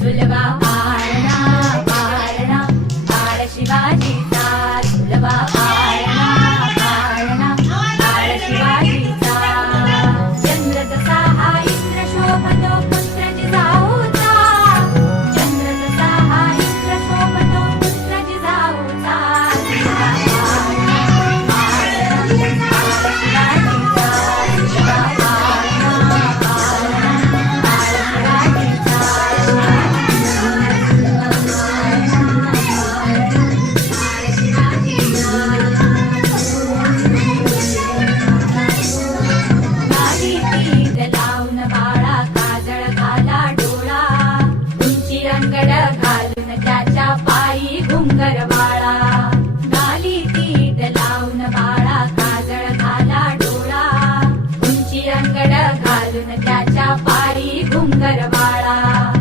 सुलवा पार्णा पारणा पार्शिवा जि सालवा घालून त्याच्या पायी घुंगर वाळा.